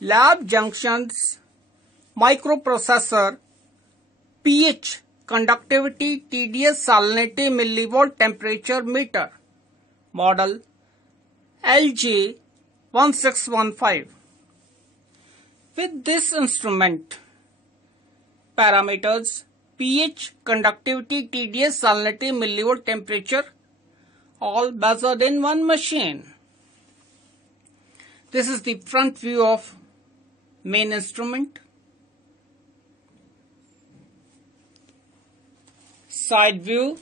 lab junctions, microprocessor, pH, conductivity, TDS, salinity, millivolt, temperature meter, model LJ1615. With this instrument, parameters pH, conductivity, TDS, salinity, millivolt, temperature, all measured in one machine. This is the front view of main instrument. Side view,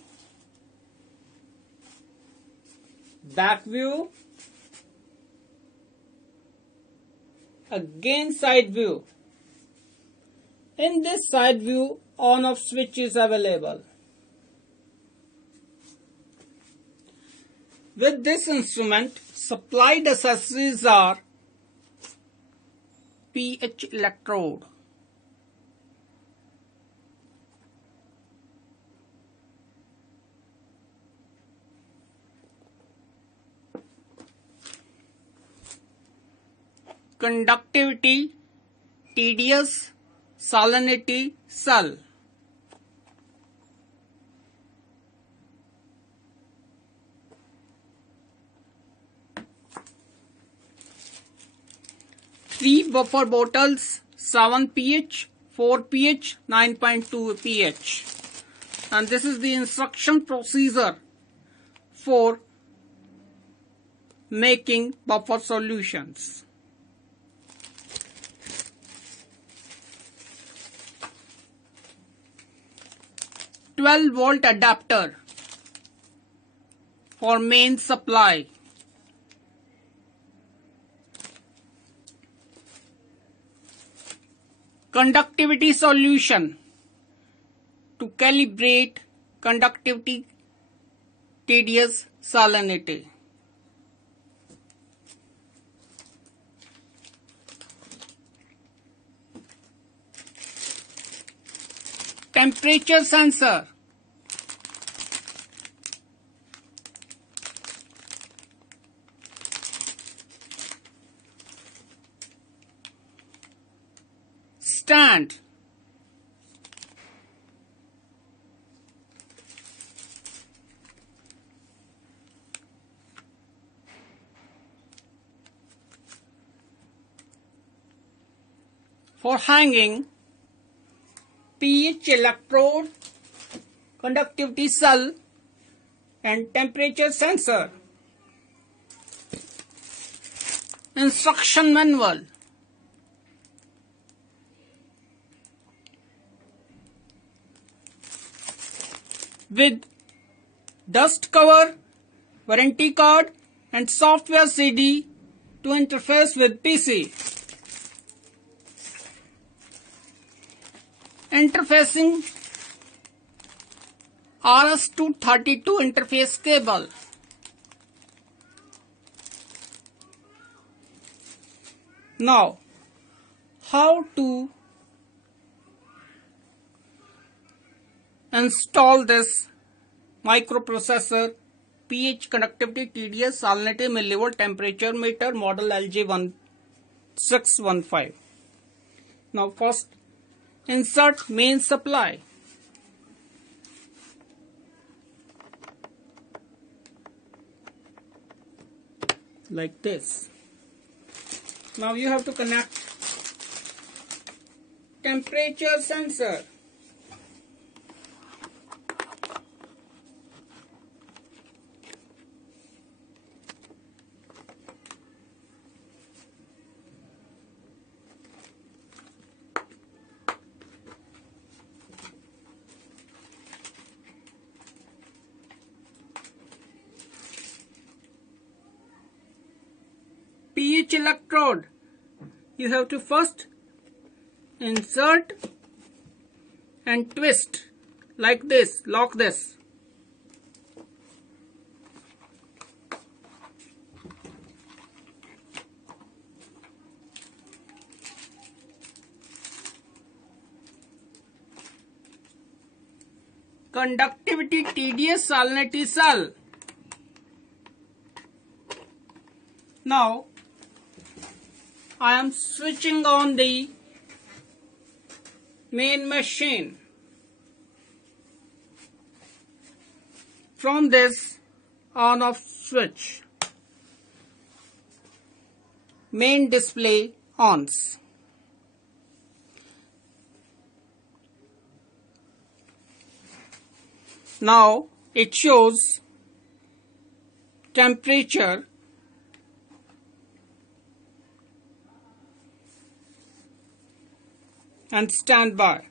back view, again side view. In this side view, on-off switch is available. With this instrument, supplied accessories are pH electrode, conductivity, TDS, salinity cell, three buffer bottles, 7 pH, 4 pH, 9.2 pH. And this is the instruction procedure for making buffer solutions. "12-volt adapter for main supply. Conductivity solution to calibrate conductivity, TDS, salinity. Temperature sensor, stand, for hanging, pH electrode, conductivity cell, and temperature sensor. Instruction manual. With dust cover, warranty card, and software CD to interface with PC. Interfacing RS-232 interface cable. Now, how to install this microprocessor, pH, conductivity, TDS, salinity, millivolt, temperature meter, model LJ1615. Now first, insert main supply. Like this. Now you have to connect temperature sensor. pH electrode, you have to first insert and twist like this, lock this. Conductivity, TDS, salinity cell. Now I am switching on the main machine. From this on off switch, main display ons. Now it shows temperature and standby.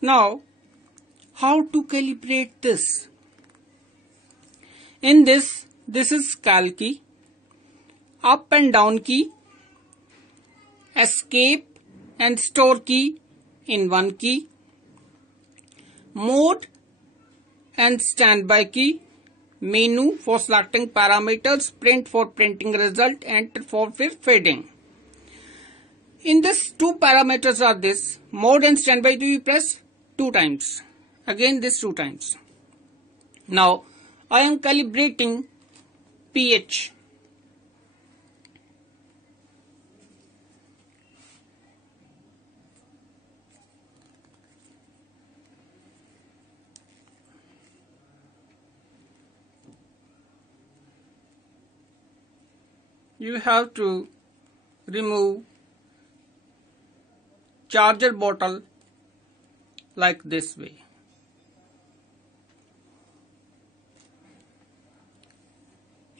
Now, how to calibrate this? In this is cal key, up and down key, escape and store key in one key, mode and standby key, menu for selecting parameters, print for printing result, enter for fading. In this, two parameters are this, mode and standby to be pressed 2 times. Again this 2 times. Now I am calibrating pH. You have to remove charger bottle like this way.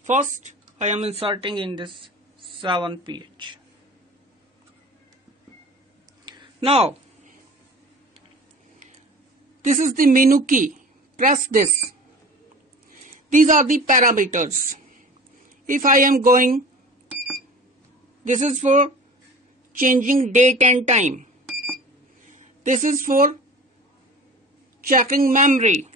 First, I am inserting in this 7 pH. Now, this is the menu key. Press this. These are the parameters. If I am going, this is for changing date and time. This is for checking memory.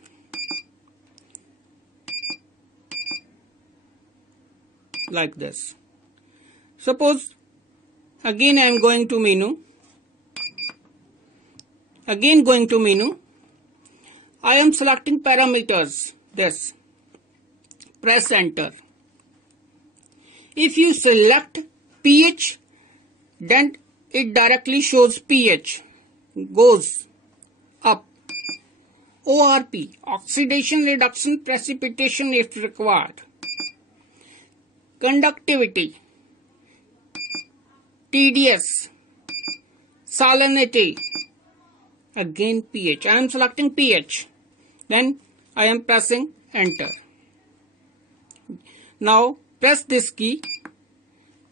Like this. Suppose again I am going to menu. Again going to menu. I am selecting parameters. This. Press enter. If you select pH, then it directly shows pH. Goes up. ORP, oxidation, reduction, precipitation if required. Conductivity, TDS, salinity, again pH. I am selecting pH. Then I am pressing enter. Now press this key.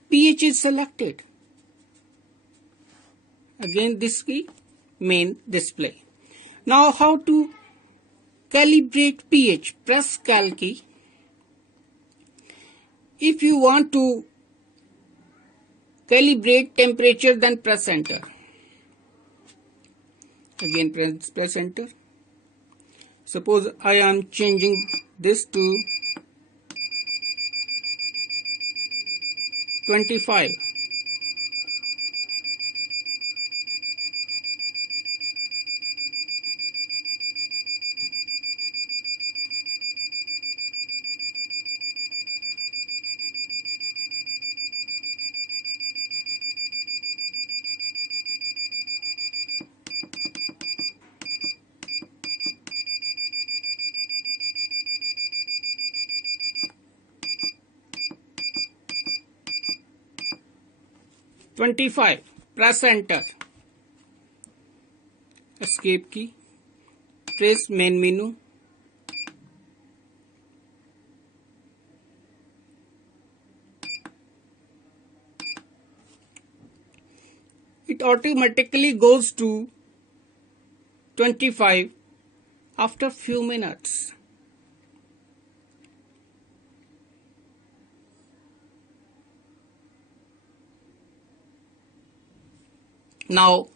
pH is selected. Again this key, main display. Now how to calibrate pH? Press cal key. If you want to calibrate temperature, then press enter. Again press enter. Suppose I am changing this to 25. Press enter. Escape key. Press main menu. It automatically goes to 25 after few minutes. Now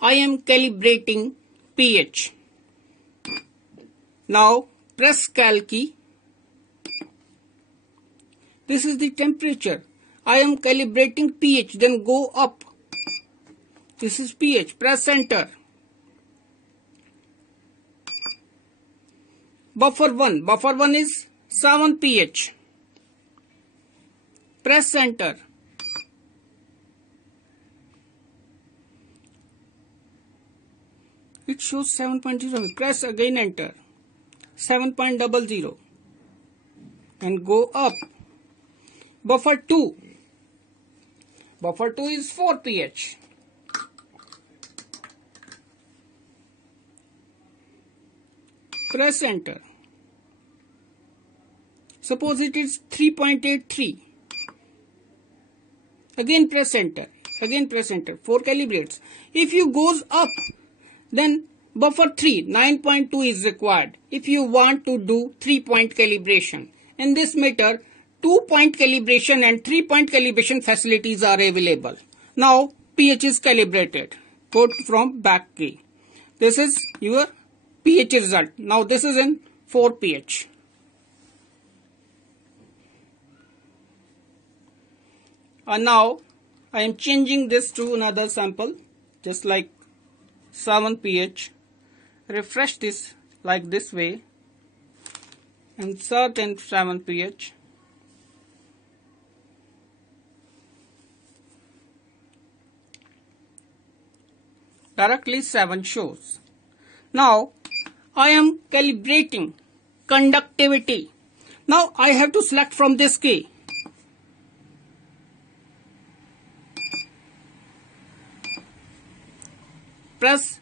I am calibrating pH. Now press cal key. This is the temperature. I am calibrating pH, then go up. This is pH. Press enter. Buffer 1. Buffer 1 is 7 pH. Press enter. It shows 7.0. Press again enter. 7.00 and go up. Buffer 2. Buffer 2 is 4 pH. Press enter. Suppose it is 3.83. Again press enter. Again press enter. 4 calibrates. If you goes up, then buffer 3, 9.2 is required if you want to do 3-point calibration. In this meter, 2-point calibration and 3-point calibration facilities are available. Now pH is calibrated. Go from back key. This is your pH result. Now this is in 4 pH. And now I am changing this to another sample, just like 7 pH. Refresh this like this way. Insert in 7 pH. Directly 7 shows. Now I am calibrating conductivity. Now I have to select from this key. Press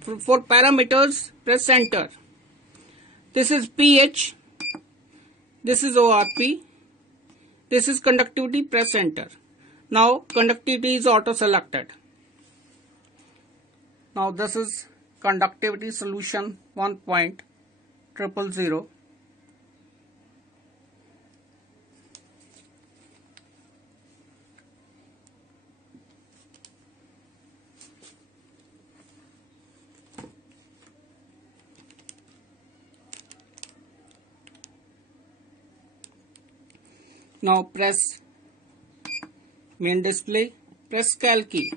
for parameters, press enter. This is pH, this is ORP, this is conductivity, press enter. Now conductivity is auto selected. Now this is conductivity solution 1.000. Now press main display, press cal key.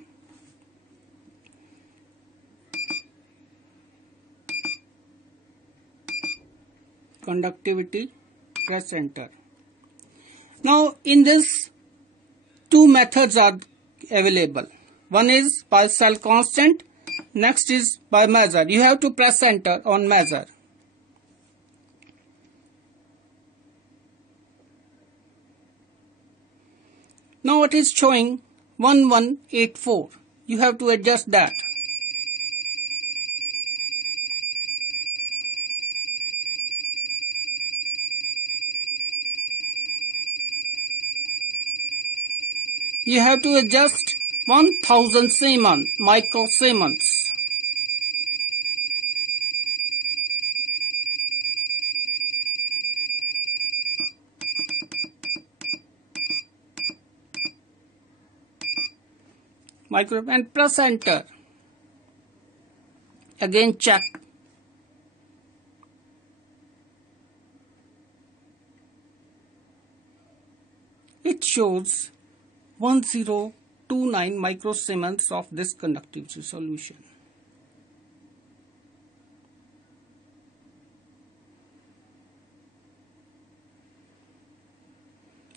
Conductivity, press enter. Now in this, 2 methods are available. One is by cell constant, next is by measure. You have to press enter on measure. Now it is showing 1184. You have to adjust that. You have to adjust 1000 Siemens, microsiemens. And press enter. Again check. It shows 1029 microsiemens of this conductivity solution.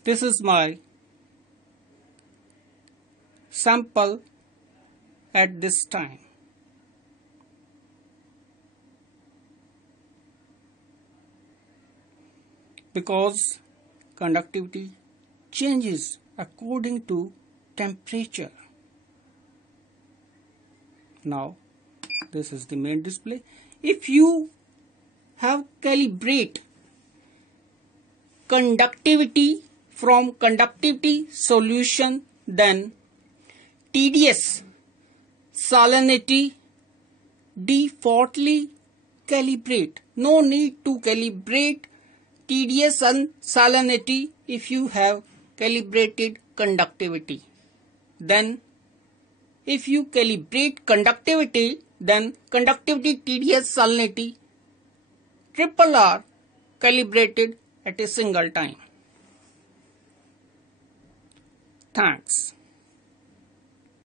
This is my sample at this time. Because conductivity changes according to temperature. Now this is the main display. If you have calibrate conductivity from conductivity solution, then TDS salinity defaultly calibrate. No need to calibrate TDS and salinity if you have calibrated conductivity. Then if you calibrate conductivity, then conductivity, TDS, salinity, triple R calibrated at a single time. Thanks.